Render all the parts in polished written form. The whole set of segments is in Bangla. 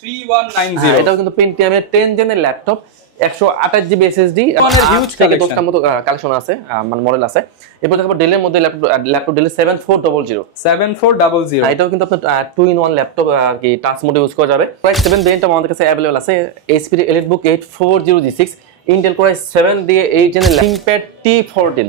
3190 এটাও কিন্তু Pentium এর 10 জেনের laptop 128 GB SSD huge collection মতো কালেকশন আছে মানে মডেল আছে। এরপর দেখো ডেলের মধ্যে ল্যাপটপ ডেল 7400 এটাও কিন্তু আপনার 2 in 1 ল্যাপটপ আর কি টাচ মোডে ইউজ করা যাবে। প্রায় 7 ভেরিয়েন্ট আমাদের কাছে अवेलेबल আছে। HP EliteBook 840G6 Intel Core i7 দিয়ে 8 জেনের ThinkPad T14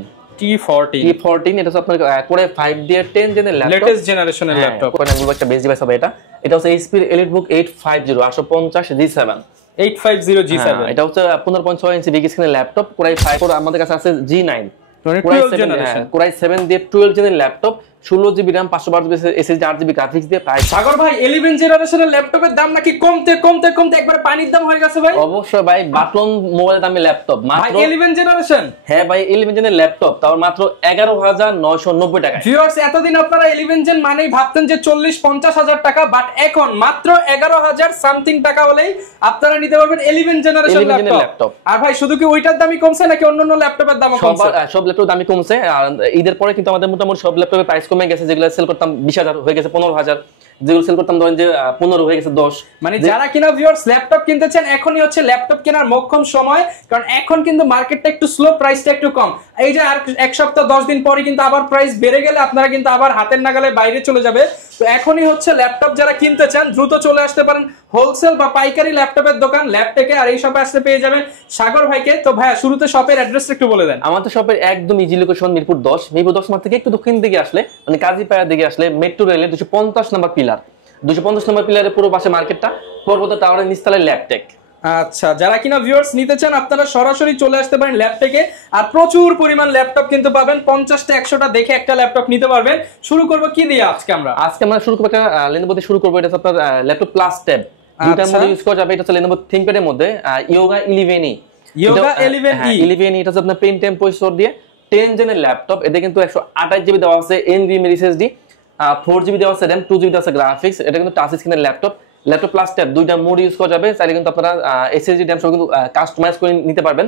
এটা হচ্ছে আপনার Core i5 দিয়ে 10 জেনের ল্যাপটপ, লেটেস্ট জেনারেশনের ল্যাপটপ। কোন বলবো একটা বেস্ট ডিভাইস হবে এটা। এটা হচ্ছে HP EliteBook 850 850G7 এটা হচ্ছে 15.6 ইঞ্চি বিগ স্ক্রিনের ল্যাপটপ। Core i5 আমাদের কাছে আছে G9 Core i7 দিয়ে 12 জেনের laptop, 16GB RAM 512GB SSD 8GB graphics দিয়ে প্রাইস। সাগর ভাই 11 জেনারেশনের ল্যাপটপের দাম নাকি কমতে একবারে পানির দাম হয়ে গেছে ভাই? অবশ্যই ভাই, বাটন মোবাইলের দামে ল্যাপটপ মাত্র 11 জেনারেশন। হ্যাঁ ভাই 11 জেনের ল্যাপটপ তাও মাত্র 11990 টাকা। ভিউয়ার্স এতদিন আপনারা 11 জেন মানেই ভাবতেন যে 40-50 হাজার টাকা, বাট এখন মাত্র 11000 সামথিং টাকা হলেই আপনারা নিতে পারবেন 11 জেনারেশন ল্যাপটপ। আর ভাই শুধু কি ওইটার দামই কমছে নাকি অন্যান্য ল্যাপটপের দামও কমছে? সব ল্যাপটপের দামই কমছে। আর ঈদের পরে কিন্তু আমাদের মোটামুটি সব ল্যাপটপের প্রাইস কমে গেছে। যেগুলো সেল করতাম 20000 হয়ে গেছে 15000, যেগুলো সেল করতাম ধরেন যে 15 হয়ে গেছে 10। মানে যারা কিনা ভিউয়ার্স ল্যাপটপ কিনতে চান এখনই হচ্ছে ল্যাপটপ কেনার মোক্ষম সময়, কারণ এখন কিন্তু মার্কেটটা একটু স্লো, প্রাইসটা একটু কম। এই যে আর এক সপ্তাহ 10 দিন পরে কিন্তু আবার প্রাইস বেড়ে গেলে আপনারা কিন্তু আবার হাতের নাগালে বাইরে চলে যাবে। তো এখনই হচ্ছে ল্যাপটপ যারা কিনতে চান দ্রুত চলে আসতে পারেন হোলসেল বা পাইকারি ল্যাপটপের দোকান ল্যাপটেকে, আর এই শপে আসতে পেয়ে যাবেন সাগর ভাইকে। তো ভাইয়া শুরুতে শপের অ্যাড্রেসটা একটু বলে দেন। আমাদের শপের একদম ইজি লোকেশন মিরপুর 10 মার্কেট থেকে একটু দক্ষিণ দিকে আসলে মানে কাজীপাড়ার দিকে আসলে মেট্রো রেলের 250 নম্বর পিলার, 250 নম্বর পিলারের পুরো পাশে মার্কেটটা, পর্বত টাওয়ারের নিচতলায় ল্যাপটেক। আচ্ছা, যারা কিনা ভিউয়ার্স নিতে চান আপনারা সরাসরি চলে আসতে পারেন ল্যাপটেকে। আর প্রচুর পরিমাণ ল্যাপটপ কিন্তু পাবেন, 50টা 100টা দেখে একটা ল্যাপটপ নিতে পারবেন। শুরু করব কি দিয়ে আজকে আমরা শুরু করব একটা Lenovo দিয়ে শুরু করব। এটা আপনার ল্যাপটপ প্লাস ট্যাব দুইটার মধ্যে ইউজ করা যাবে। এটা হচ্ছে Lenovo ThinkPad এর মধ্যে Yoga 11e এটা হচ্ছে আপনার Pentium প্রসেসর দিয়ে 10 জেনের ল্যাপটপ। এতে কিন্তু 128GB দেওয়া আছে NVMe SSD, 4GB দেওয়া আছে RAM, 2GB দেওয়া আছে গ্রাফিক্স। এটা কিন্তু টাচ স্ক্রিনের ল্যাপটপ প্লাস ট্যাব দুইটা মোড ইউজ করা যাবে। চাইলে কিন্তু আপনারা SSD RAM সহ কিন্তু কাস্টমাইজ করে নিতে পারবেন।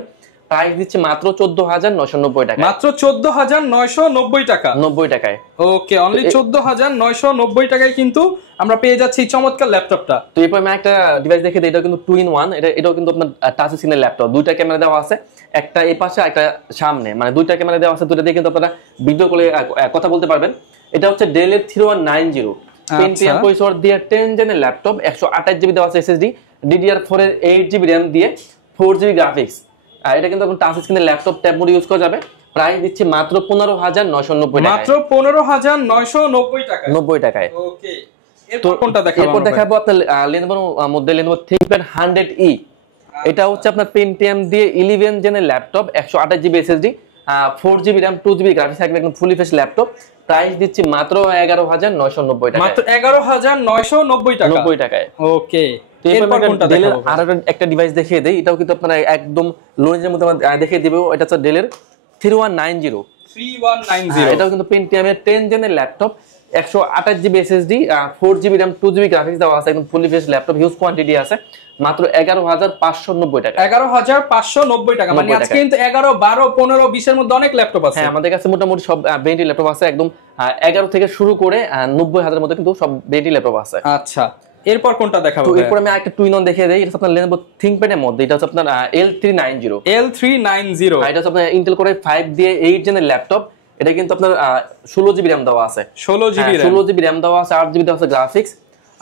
প্রাইস দিচ্ছে মাত্র 14990 টাকা। মাত্র 14990 টাকা 90 টাকায়। ওকে, অনলি 14990 টাকায় কিন্তু আমরা পেয়ে যাচ্ছি চমৎকার ল্যাপটপটা। তো এরপর আমি একটা ডিভাইস দেখে দিই। এটা কিন্তু 2 in 1, এটাও কিন্তু আপনার টাচ স্ক্রিনের ল্যাপটপ। দুইটা ক্যামেরা দেওয়া আছে, একটা এই পাশে একটা সামনে, মানে দুইটা ক্যামেরা দেওয়া আছে। দুইটা দিয়ে কিন্তু আপনারা ভিডিও কলে কথা বলতে পারবেন। এটা হচ্ছে Dell 3190 Pentium প্রসেসর দিয়ে 10 জেনের ল্যাপটপ, 128GB দেওয়া আছে SSD, DDR4 এর 8GB RAM দিয়ে 4GB গ্রাফিক্স। এটা কিন্তু এখন টাচ স্ক্রিনের ল্যাপটপ ট্যাব মোড ইউজ করা যাবে। প্রাইস দিচ্ছে মাত্র 15990 টাকা। মাত্র 15990 টাকা 90 টাকায়। ওকে, এরপর কোনটা দেখাবো? এরপর দেখাবো আপনার Lenovo মধ্যে Lenovo ThinkPad 100e। এটা হচ্ছে আপনার Pentium দিয়ে 11 জেনের laptop, 128GB SSD, 4GB RAM, 2GB graphics থাকবে, একদম ফুলি ফ্রেশ ল্যাপটপ। প্রাইস দিচ্ছি মাত্র 11990 টাকা। মাত্র 11990 টাকা 90 টাকায়। ওকে, এরপর কোনটা দেখাবো? আর একটা ডিভাইস দেখিয়ে দেই। এটাও কিন্তু আপনারা একদম লো রেঞ্জের মধ্যে দেখিয়ে দিব। এটা হচ্ছে Dell 3190 এটাও কিন্তু Pentium এর 10 জেনের laptop, 128GB SSD, 4GB RAM, 2GB graphics দেওয়া আছে, একদম fully fresh laptop, huge quantity আছে। মাত্র 11590 টাকা। 11590 টাকা। মানে আজকে কিন্তু 11, 12, 15, 20 এর মধ্যে অনেক ল্যাপটপ আছে। হ্যাঁ, আমাদের কাছে মোটামুটি সব ব্র্যান্ডের ল্যাপটপ আছে। একদম 11 থেকে শুরু করে 90000 এর মধ্যে কিন্তু সব ব্র্যান্ডের ল্যাপটপ আছে। আচ্ছা, এরপর কোনটা দেখাবো? তো এরপর আমি একটা টুইন অন দেখিয়ে দেই। এটা হচ্ছে আপনার Lenovo ThinkPad এর মধ্যে। এটা হচ্ছে আপনার L390 এটা হচ্ছে আপনার Intel Core i5 দিয়ে 8 জেনের ল্যাপটপ। এটা কিন্তু আপনার 16GB RAM দেওয়া আছে, 16GB RAM দেওয়া আছে, 8GB দেওয়া আছে গ্রাফিক্স,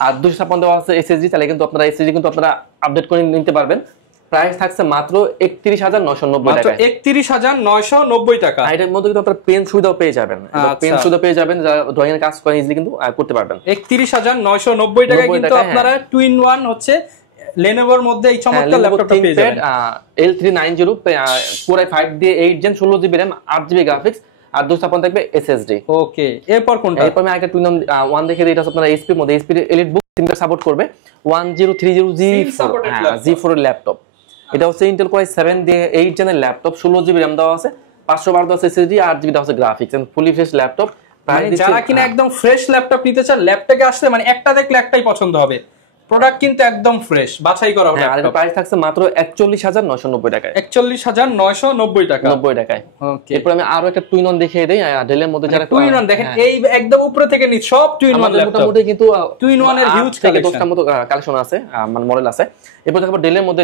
আর 256 দেওয়া আছে SSD। তাহলে কিন্তু আপনারা SSD কিন্তু আপনারা আপডেট করে নিতে পারবেন। প্রাইস থাকছে মাত্র 31990 টাকা। 31990 টাকা। এটার মধ্যে কিন্তু আপনারা পেন সুবিধাও পেয়ে যাবেন। পেন সুবিধা পেয়ে যাবেন, যারা ড্রয়িং এর কাজ করেন ইজিলি কিন্তু করতে পারবেন। 31990 টাকা কিন্তু আপনারা 2 in 1 হচ্ছে Lenovo এর মধ্যে এই চমৎকার ল্যাপটপটা পেয়ে যাবেন। L390 Core i5 দিয়ে 8 gen, 16GB RAM, 8GB graphics, আর 256 থাকবে SSD। ওকে, এরপর কোনটা? এরপর আমি একটা টুইন ওয়ান দেখে দিই। এটা হচ্ছে আপনার HP এর মধ্যে HP EliteBook 3টা সাপোর্ট করবে, 1030G4 এর ল্যাপটপ। এটা হচ্ছে Intel Core i7 দিয়ে 8 জেনের ল্যাপটপ, 16GB RAM দেওয়া আছে, 512 দেওয়া আছে SSD, 8GB দেওয়া আছে graphics, and fully fresh laptop. যারা কিনা একদম ফ্রেশ ল্যাপটপ নিতে চান ল্যাপটপে আসলে মানে একটা দেখলে একটাই পছন্দ হবে। প্রোডাক্ট কিন্তু একদম ফ্রেশ বাছাই করা ল্যাপটপ। আর এর প্রাইস থাকছে মাত্র 41990 টাকায়। 41990 টাকা, 90 টাকায়। ওকে। এরপর আমি আরো একটা টুইন অন দেখিয়ে দেই, ডেলের মধ্যে যারা টুইন অন দেখেন, এই একদম উপরে থেকে নিচ সব টুইন অন ল্যাপটপ। মোটামুটি কিন্তু টুইন অন এর হিউজ কালেকশন, 10টার মতো কালেকশন আছে, মানে মডেল আছে। এরপর দেখো ডেলের মধ্যে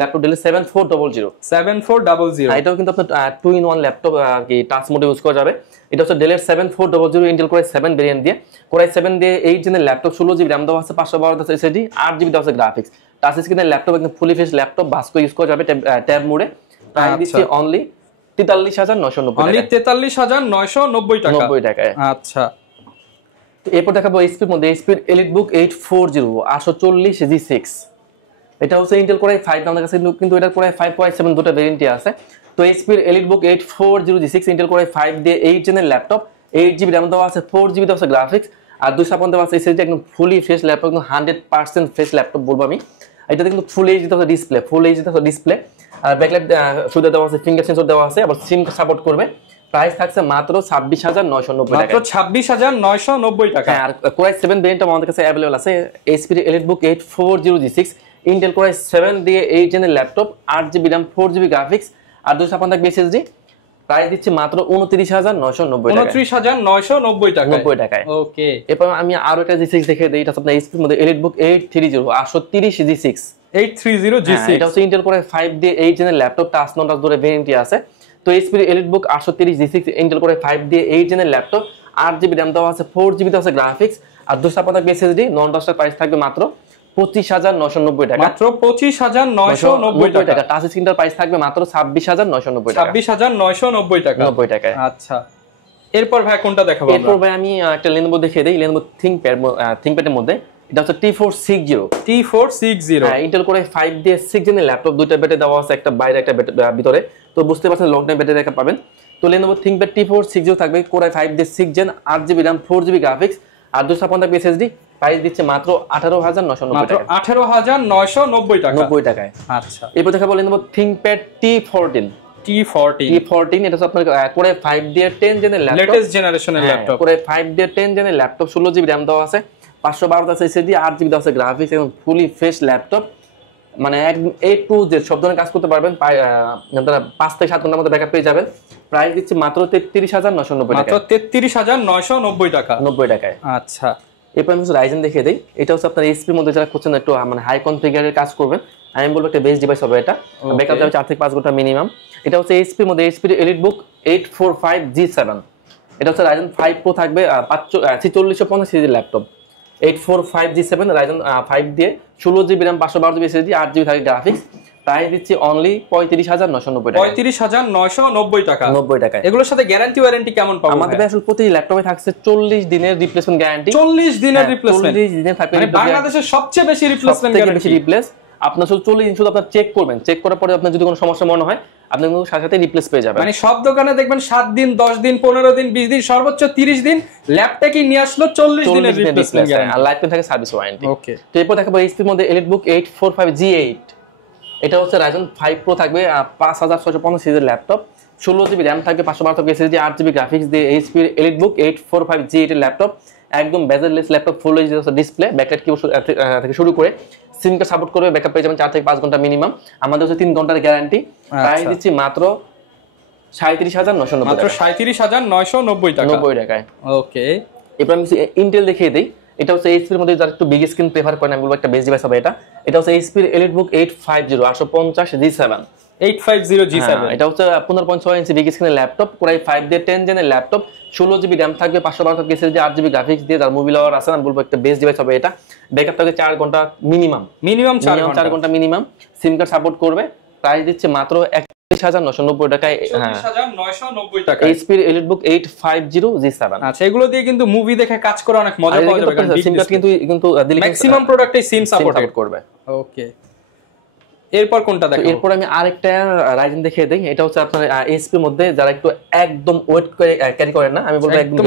ল্যাপটপ ডেল 7400 7400। এটাও কিন্তু আপনার টুইন ওয়ান ল্যাপটপ কি টাচ মোডে ইউজ করা যাবে। এটা হচ্ছে ডেলের 7400 ইন্টেল কোর i7 ভেরিয়েন্ট দিয়ে, কোর i7 দিয়ে 8 জেনের ল্যাপটপ, 16GB RAM দেওয়া আছে, 512 SSD, 8GB দেওয়া আছে গ্রাফিক্স। টাচ স্ক্রিনের ল্যাপটপ, একদম ফুলি ফ্রেশ ল্যাপটপ, বাস্কো ইউজ করা যাবে ট্যাব মোডে। প্রাইস দিচ্ছি অনলি 43990 অনলি 43990 টাকা, 90 টাকায়। আচ্ছা। এরপর দেখাবো এইচপির মধ্যে এইচপির এলিটবুক 840 840 G6। এটা হচ্ছে ইন্টেল কোর i5, আমাদের কাছে কিন্তু এটা কোর i5 কোর i7 দুটো ভেরিয়েন্টই আছে। তো এইচপির EliteBook 840 G6 Intel core i5 দিয়ে 8 জেনের ল্যাপটপ, 8GB RAM দেওয়া আছে, 4GB দেওয়া আছে গ্রাফিক্স, আর 256 দেওয়া আছে SSD, একদম ফুলি ফ্রেশ ল্যাপটপ, একদম 100% ফ্রেশ ল্যাপটপ বলবো আমি। এটাতে কিন্তু ফুল এইচডি দেওয়া ডিসপ্লে, ফুল এইচডি দেওয়া ডিসপ্লে, আর ব্যাকলাইট সুবিধা দেওয়া আছে, ফিঙ্গার সেন্সর দেওয়া আছে, আবার সিম সাপোর্ট করবে। প্রাইস থাকছে মাত্র 26990 টাকা, মাত্র 26990 টাকা। আর কোর i7 ভেরিয়েন্ট আমাদের কাছে अवेलेबल আছে। এইচপির EliteBook 840 G6 Intel core i7 দিয়ে 8 জেনের laptop, 8GB RAM, 4GB graphics, আর 256 SSD। প্রাইস দিচ্ছি মাত্র 29990 টাকা, 29990 টাকা, 90 টাকায়। ওকে। এরপর আমি আরো একটা G6 দেখিয়ে দেই। এটা হচ্ছে আপনার এইচপির মধ্যে এলিটবুক 830 830 G6। 830 G6 এটা হচ্ছে ইন্টেল কোর i5 দিয়ে 8 জেনের ল্যাপটপ, টাচ নন টাচ দুটো ভেরিয়েন্টই আছে। তো এইচপির EliteBook 830 G6 Intel core i5 দিয়ে 8 জেনের ল্যাপটপ, 8GB RAM দেওয়া আছে, 4GB দেওয়া আছে গ্রাফিক্স, আর 256 SSD। নন টাচটার প্রাইস থাকবে মাত্র 25990 টাকা, মাত্র 25990 টাকা। টাচ স্ক্রিনটার প্রাইস থাকবে মাত্র 26990 টাকা, 26990 টাকা, 90 টাকায়। আচ্ছা। এরপর ভাই কোনটা দেখাবো আমরা? এরপর ভাই আমি একটা Lenovo দেখিয়ে দেই। Lenovo ThinkPad-এর মধ্যে এটা হচ্ছে T460 হ্যাঁ, ইন্টেল কোর i5 দিয়ে 6 জেনের ল্যাপটপ, দুইটা ব্যাটারি দেওয়া আছে, একটা বাইরে একটা ভিতরে। তো বুঝতে পারছেন লং টাইম ব্যাটারি ব্যাকআপ পাবেন। তো Lenovo ThinkPad T460 থাকবে, কোর i5 দিয়ে 6 জেন, 8GB RAM, 4GB গ্রাফিক্স, আর 256 SSD। প্রাইস দিচ্ছে মাত্র 18990 টাকা, 18990 টাকা, 90 টাকায়। আচ্ছা। এরপর দেখাবো Lenovo ThinkPad T14। এটা হচ্ছে আপনার কোর i5 দিয়ে 10 জেনের ল্যাপটপ, লেটেস্ট জেনারেশনের ল্যাপটপ, কোর i5 দিয়ে 10 জেনের ল্যাপটপ, 16GB RAM দেওয়া আছে, 512 SSD, 8GB দেওয়া আছে গ্রাফিক্স, এবং ফুলি ফ্রেশ ল্যাপটপ, মানে একদম A to Z সব ধরনের কাজ করতে পারবেন। আপনারা 5 থেকে 7 ঘন্টার মধ্যে ব্যাকআপ পেয়ে যাবেন। প্রাইস দিচ্ছি মাত্র 33990 টাকা, মাত্র 33990 টাকা, 90 টাকায়। আচ্ছা। এরপর আমি রাইজেন দেখিয়ে দিই। এটা হচ্ছে আপনার এইচপির মধ্যে যারা করছেন একটু মানে হাই কনফিগারের কাজ করবেন, আমি বলবো একটা বেস্ট ডিভাইস হবে এটা। ব্যাকআপ যাবে 4 থেকে 5 ঘন্টা মিনিমাম। এটা হচ্ছে এইচপির মধ্যে এইচপির এলিটবুক 845 G7। এটা হচ্ছে রাইজেন 5 প্রো থাকবে, 4650 সিরিজের ল্যাপটপ, 845 G7 রাইজেন 5 দিয়ে, 16GB RAM, 512GB SSD, 8GB থাকে গ্রাফিক্স। প্রাইস দিচ্ছি অনলি 35990 টাকা, 35990 টাকা, 90 টাকায়। এগুলোর সাথে গ্যারান্টি ওয়ারেন্টি কেমন পাবো? আমাদের আসলে প্রতি ল্যাপটপে থাকছে 40 দিনের রিপ্লেসমেন্ট গ্যারান্টি, 40 দিনের রিপ্লেসমেন্ট, 40 দিনের থাকবে। মানে বাংলাদেশের সবচেয়ে বেশি রিপ্লেসমেন্ট গ্যারান্টি, রিপ্লেস আপনার শুধু 40 দিন শুধু আপনার চেক করবেন, চেক করার পরে আপনার যদি কোনো সমস্যা মনে হয় আপনি কিন্তু সাথে সাথে রিপ্লেস পেয়ে যাবেন। মানে সব দোকানে দেখবেন 7 দিন, 10 দিন, 15 দিন, 20 দিন, সর্বোচ্চ 30 দিন, ল্যাপটপে নিয়ে আসলো 40 দিনের রিপ্লেসমেন্ট গ্যারান্টি, আর লাইফ টাইম থাকে সার্ভিস ওয়ারেন্টি। ওকে। তো এরপর দেখাবো এইচপির মধ্যে এলিটবুক 845 G8। এটা হচ্ছে রাইজেন 5 প্রো থাকবে, 5650 সিরিজের ল্যাপটপ, 16GB RAM থাকবে, 512 SSD, 8GB গ্রাফিক্স দিয়ে এইচপির এলিটবুক 845 G8 এর ল্যাপটপ, একদম bezel-less laptop, full HD display, backlight keyboard থেকে শুরু করে সিম কার্ড সাপোর্ট করবে, ব্যাকআপ পেয়ে যাবেন 4 থেকে 5 ঘন্টা মিনিমাম। আমাদের হচ্ছে 3 ঘন্টার গ্যারান্টি। প্রাইস দিচ্ছি মাত্র 37990 মাত্র 37990 টাকা, 90 টাকায়। ওকে। এরপর আমি ইন্টেল দেখিয়ে দিই। এটা হচ্ছে এইচপির মধ্যে যারা একটু বিগ স্ক্রিন প্রেফার করেন, আমি বলবো একটা বেস্ট ডিভাইস হবে এটা। এটা হচ্ছে এইচপির এলিটবুক 850 850 G7। 850 G7 এটা হচ্ছে 15.6 ইঞ্চি বিগ স্ক্রিনের ল্যাপটপ, কোর i5 দিয়ে 10 জেনের ল্যাপটপ, 16GB RAM থাকবে, 512 SSD, 8GB গ্রাফিক্স দিয়ে, যার মুভি লাভার আছে আমি বলবো একটা বেস্ট ডিভাইস হবে এটা। ব্যাকআপ থাকে 4 ঘন্টা মিনিমাম, 4 ঘন্টা মিনিমাম। সিম কার্ড সাপোর্ট করবে। প্রাইস দিচ্ছে মাত্র 31990 টাকায়, 31990 টাকা। এইচপির এলিটবুক 850 G7। আচ্ছা, এগুলো দিয়ে কিন্তু মুভি দেখে কাজ করে অনেক মজা পাওয়া যাবে, কারণ সিম কার্ড কিন্তু ম্যাক্সিমাম প্রোডাক্টে সিম সাপোর্ট করবে। ওকে। এরপর কোনটা দেখাবো? এরপর আমি আরেকটা রাইজেন দেখিয়ে দেই। এটা হচ্ছে আপনার এইচপির মধ্যে যারা একটু একদম ওয়েট করে ক্যারি করেন না, আমি বলবো একদম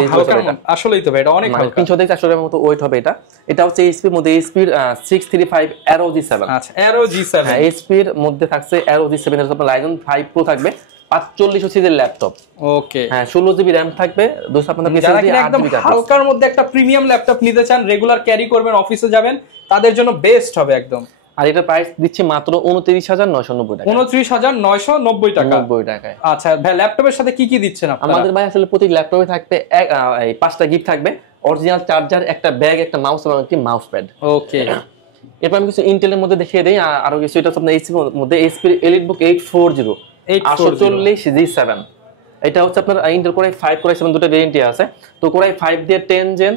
আসলেই তো এটা অনেক হালকা, 300 থেকে 400 গ্রামের মতো ওয়েট হবে এটা। এটা হচ্ছে এইচপির মধ্যে এইচপির 635 Aero G7। আচ্ছা, Aero G7, হ্যাঁ, এইচপির মধ্যে থাকছে Aero G7 এর আপনার রাইজেন 5 প্রো থাকবে, 48 সিরিজের ল্যাপটপ। ওকে, হ্যাঁ 16 জিবি র‍্যাম থাকবে, 256 যারা কিনা একদম হালকার মধ্যে একটা প্রিমিয়াম ল্যাপটপ নিতে চান, রেগুলার ক্যারি করবেন, অফিসে যাবেন, তাদের জন্য বেস্ট হবে একদম। আর এটা প্রাইস দিচ্ছে মাত্র 29990 টাকা। 29990 টাকা। 90 টাকায়। আচ্ছা ভাই, ল্যাপটপের সাথে কি কি দিচ্ছেন আপনারা? আমাদের ভাই আসলে প্রতি ল্যাপটপে থাকবে এই 5টা গিফট থাকবে, অরিজিনাল চার্জার, একটা ব্যাগ, একটা মাউস এবং একটি মাউস প্যাড। ওকে, এরপর আমি কিছু ইন্টেলের মধ্যে দেখিয়ে দেই, আরো কিছু। এটা আপনার এইচপি এর মধ্যে এইচপি এলিটবুক 840 840 G7। এটা হচ্ছে আপনার Intel core i5 core i7 দুটো ভেরিয়েন্টই আছে। তো কোর i5 দিয়ে 10 জেন,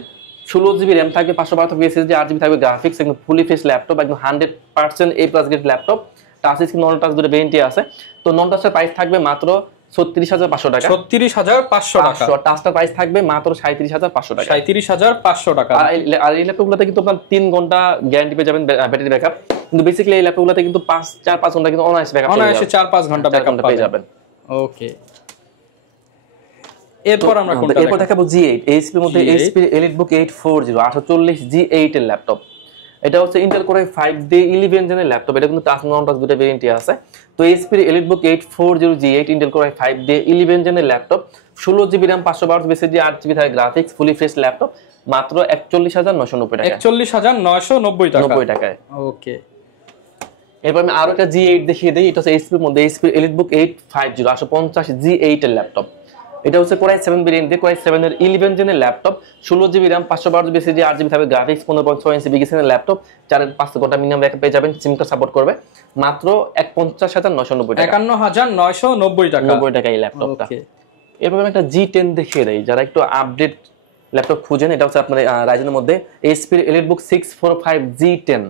16 জিবি র‍্যাম থাকবে, 512 এসএসডি, 8 জিবি থাকবে গ্রাফিক্স, একদম ফুলি ফেস ল্যাপটপ, একদম 100% A+ grade laptop. Touch screen, non touch দুটো ভেরিয়েন্টই আছে। তো নন টাচের প্রাইস থাকবে মাত্র 36500 টাকা। 36500 টাকা। টাচটার প্রাইস থাকবে মাত্র 37500 টাকা। 37500 টাকা। আর এই ল্যাপটপগুলোতে কিন্তু আপনার 3 ঘন্টা গ্যারান্টি পেয়ে যাবেন ব্যাটারি ব্যাকআপ। কিন্তু বেসিক্যালি এই ল্যাপটপগুলোতে কিন্তু 4-5 ঘন্টা কিন্তু অনায়াসে ব্যাকআপ ঘন্টা ব্যাকআপ পেয়ে যাবেন। ওকে, এরপর আমরা কোনটা এরপর দেখাবো G8 এইচপি এর মধ্যে এইচপি এলিটবুক 840 840 G8 এর ল্যাপটপ। এটা হচ্ছে ইন্টেল কোর i5 দিয়ে 11 জেনের ল্যাপটপ। এটা কিন্তু টাচ নন টাচ দুটো ভেরিয়েন্টই আছে। তো HP EliteBook 840 G8 Intel core i5 দিয়ে 11 জেনের laptop, 16 GB RAM, 512 SSD, 8 GB থাকে গ্রাফিক্স, ফুলি ফ্রেশ ল্যাপটপ, মাত্র 41990 টাকা। 41990 টাকা। 90 টাকায়। ওকে, এরপর আমি আরো একটা G8 দেখিয়ে দেই। এটা হচ্ছে এইচপি এর মধ্যে এইচপি এলিটবুক 850 850 G8 এর ল্যাপটপ। এটা হচ্ছে কোর i7 ভেরিয়েন্ট দিয়ে কোর i7 এর 11 জেনের laptop, 16 GB RAM, 512 SSD, 8 GB থাকবে গ্রাফিক্স, 15.6 ইঞ্চি বিগ স্ক্রিনের ল্যাপটপ, 4-5 ঘন্টা মিনিমাম ব্যাকআপ পেয়ে যাবেন, সিম কার্ড সাপোর্ট করবে, মাত্র 51990 টাকা। 51990 টাকা। 90 টাকা এই ল্যাপটপটা। এরপর আমি একটা G10 দেখিয়ে দেই, যারা একটু আপডেট ল্যাপটপ খুঁজেন। এটা হচ্ছে আপনার রাইজেনের মধ্যে এইচপি এলিটবুক 645 G10।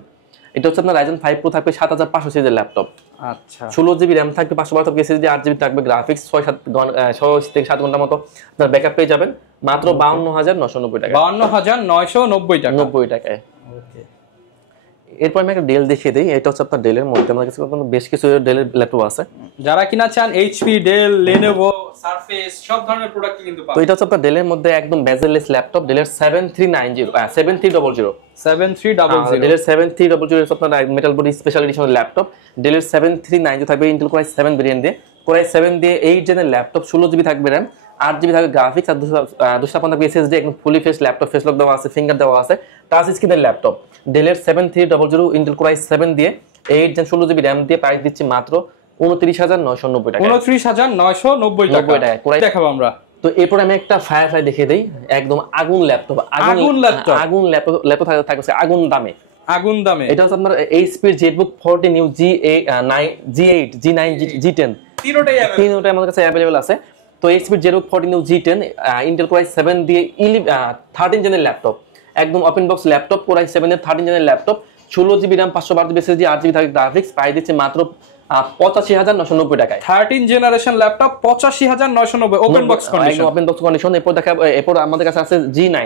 এটা হচ্ছে আপনার রাইজেন 5 প্রো থাকবে, 7500 সিরিজের ল্যাপটপ। আচ্ছা, 16 জিবি র‍্যাম থাকবে, 512 এসএসডি, 8 জিবি থাকবে গ্রাফিক্স, 6 থেকে 7 ঘন্টার মতো আপনার ব্যাকআপ পেয়ে যাবেন, মাত্র 52990 টাকা। 52990 টাকা। 90 টাকায়। ওকে, এরপর আমি একটা ডেল দেখিয়ে দিই। এটা হচ্ছে আপনার ডেলের মধ্যে আমাদের কাছে বেশ কিছু ডেলের ল্যাপটপ আছে। যারা কিনা চান এইচপি, ডেল, লেনোভো, সারফেস সব ধরনের প্রোডাক্ট কিন্তু পাবেন। তো এটা হচ্ছে আপনার ডেলের মধ্যে একদম বেজেললেস ল্যাপটপ, ডেলের 7300 ডেলের 7300 আপনার মেটাল বডি স্পেশাল এডিশনের ল্যাপটপ। ডেলের 7390 থাকবে ইন্টেল কোর i7 ভেরিয়েন্ট দিয়ে, কোর i7 দিয়ে 8 জেনের ল্যাপটপ, 16 জিবি থাকবে র‍্যাম, 8 জিবি থাকবে গ্রাফিক্স, আর 256 এসএসডি, একদম ফুলি ফেস ল্যাপটপ, ফেস লক দেওয়া আছে, ফিঙ্গার দেওয়া আছে, টাচ স্ক্রিনের ল্যাপটপ। ডেলের 7300 ইন্টেল কোর i7 দিয়ে 8 জেন 16 জিবি র‍্যাম দিয়ে প্রাইস দিচ্ছি মাত্র 29990 টাকা। 29990 টাকা। দেখাবো আমরা। তো এরপর আমি একটা ফায়ারফ্লাই দেখিয়ে দেই, একদম আগুন ল্যাপটপ, আগুন ল্যাপটপ থাকছে আগুন দামে। এটা হচ্ছে আপনার HP EliteBook 40 new G8 G9 G10 তিনটাই আমাদের কাছে अवेलेबल আছে। তো HP EliteBook 40 new G10 Intel core i7 দিয়ে 13 জেনের ল্যাপটপ, একদম open box laptop, core i7 এর 13 জেনের laptop, 16 GB RAM, 512 SSD, 8 GB থাকে গ্রাফিক্স, প্রাইস দিচ্ছে মাত্র 85990 টাকায়। 13 generation laptop 85990 open box condition. Open box condition. এরপর আমাদের কাছে আছে G9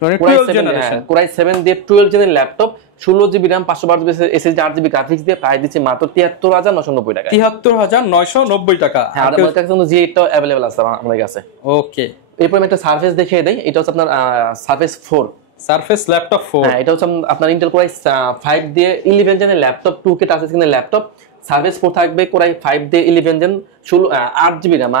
12 জেনারেশন, কোর i7 দিয়ে 12 জেনের laptop, 16 GB RAM, 512 SSD, 8 GB graphics দিয়ে প্রাইস দিচ্ছে মাত্র 73990 টাকা। 73990 টাকা। আর আমাদের কাছে কিন্তু G8 টা अवेलेबल আছে আমাদের কাছে। ওকে, এরপর আমি একটা সারফেস দেখিয়ে দেই। এটা হচ্ছে আপনার সারফেস 4 সারফেস ল্যাপটপ 4। হ্যাঁ, এটা হচ্ছে আপনার ইন্টেল কোর i5 দিয়ে 11 জেনের ল্যাপটপ, 2K টাচ স্ক্রিনের ল্যাপটপ, সারফেস 4 থাকবে, কোর i5 দিয়ে 11 জেন, 8 জিবি র‍্যাম,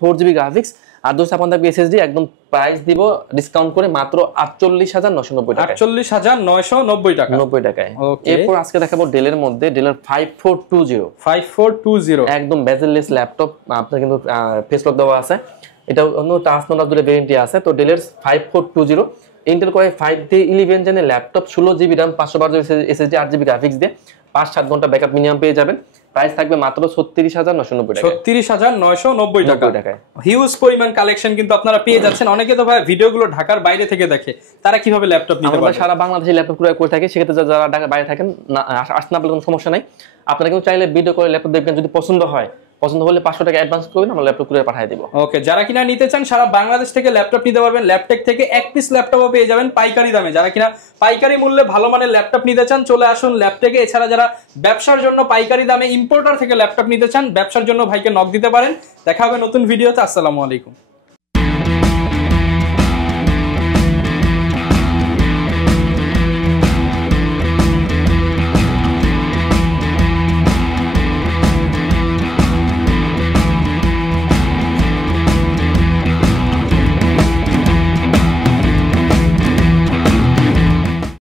4 জিবি গ্রাফিক্স, আর 256 থাকবে এসএসডি। একদম প্রাইস দিব ডিসকাউন্ট করে মাত্র 48990 টাকা। 48990 টাকা। 90 টাকায়। এরপর আজকে দেখাবো ডেলের মধ্যে ডেলের 5420 একদম বেজেললেস ল্যাপটপ, আপনার কিন্তু ফেস লক দেওয়া আছে, এটা অন্য টাচ নন দুটো ভেরিয়েন্টই আছে। তো ডেলের 5420 ইন্টেল কোর i5 দিয়ে 11 জেনের laptop, 16 GB RAM, 512 SSD, 8 GB graphics দিয়ে 5-7 ঘন্টা ব্যাকআপ মিনিমাম পেয়ে যাবেন, প্রাইস থাকবে মাত্র 36990 টাকা। 36990 টাকা। হিউজ পরিমাণ কালেকশন কিন্তু আপনারা পেয়ে যাচ্ছেন। অনেকে তো ভাই ভিডিওগুলো ঢাকার বাইরে থেকে দেখে, তারা কিভাবে ল্যাপটপ নিতে পারবে? আমরা সারা বাংলাদেশে ল্যাপটপ ক্রয় করে থাকি, সেক্ষেত্রে যারা ঢাকার বাইরে থাকেন আসতে না পারলে কোনো সমস্যা নাই। আপনারা কিন্তু চাইলে ভিডিও করে ল্যাপটপ দেখবেন, যদি পছন্দ হলে 500 টাকা অ্যাডভান্স করবেন, আমরা ল্যাপটপ কুরিয়ার পাঠিয়ে দিব। ওকে, যারা কিনা নিতে চান সারা বাংলাদেশ থেকে ল্যাপটপ নিতে পারবেন। ল্যাপটেক থেকে এক পিস ল্যাপটপও পেয়ে যাবেন পাইকারি দামে। যারা কিনা পাইকারি মূল্যে ভালো মানের ল্যাপটপ নিতে চান চলে আসুন ল্যাপটেকে। এছাড়া যারা ব্যবসার জন্য পাইকারি দামে ইম্পোর্টার থেকে ল্যাপটপ নিতে চান, ব্যবসার জন্য ভাইকে নক দিতে পারেন। দেখা হবে নতুন ভিডিওতে। আসসালামু আলাইকুম।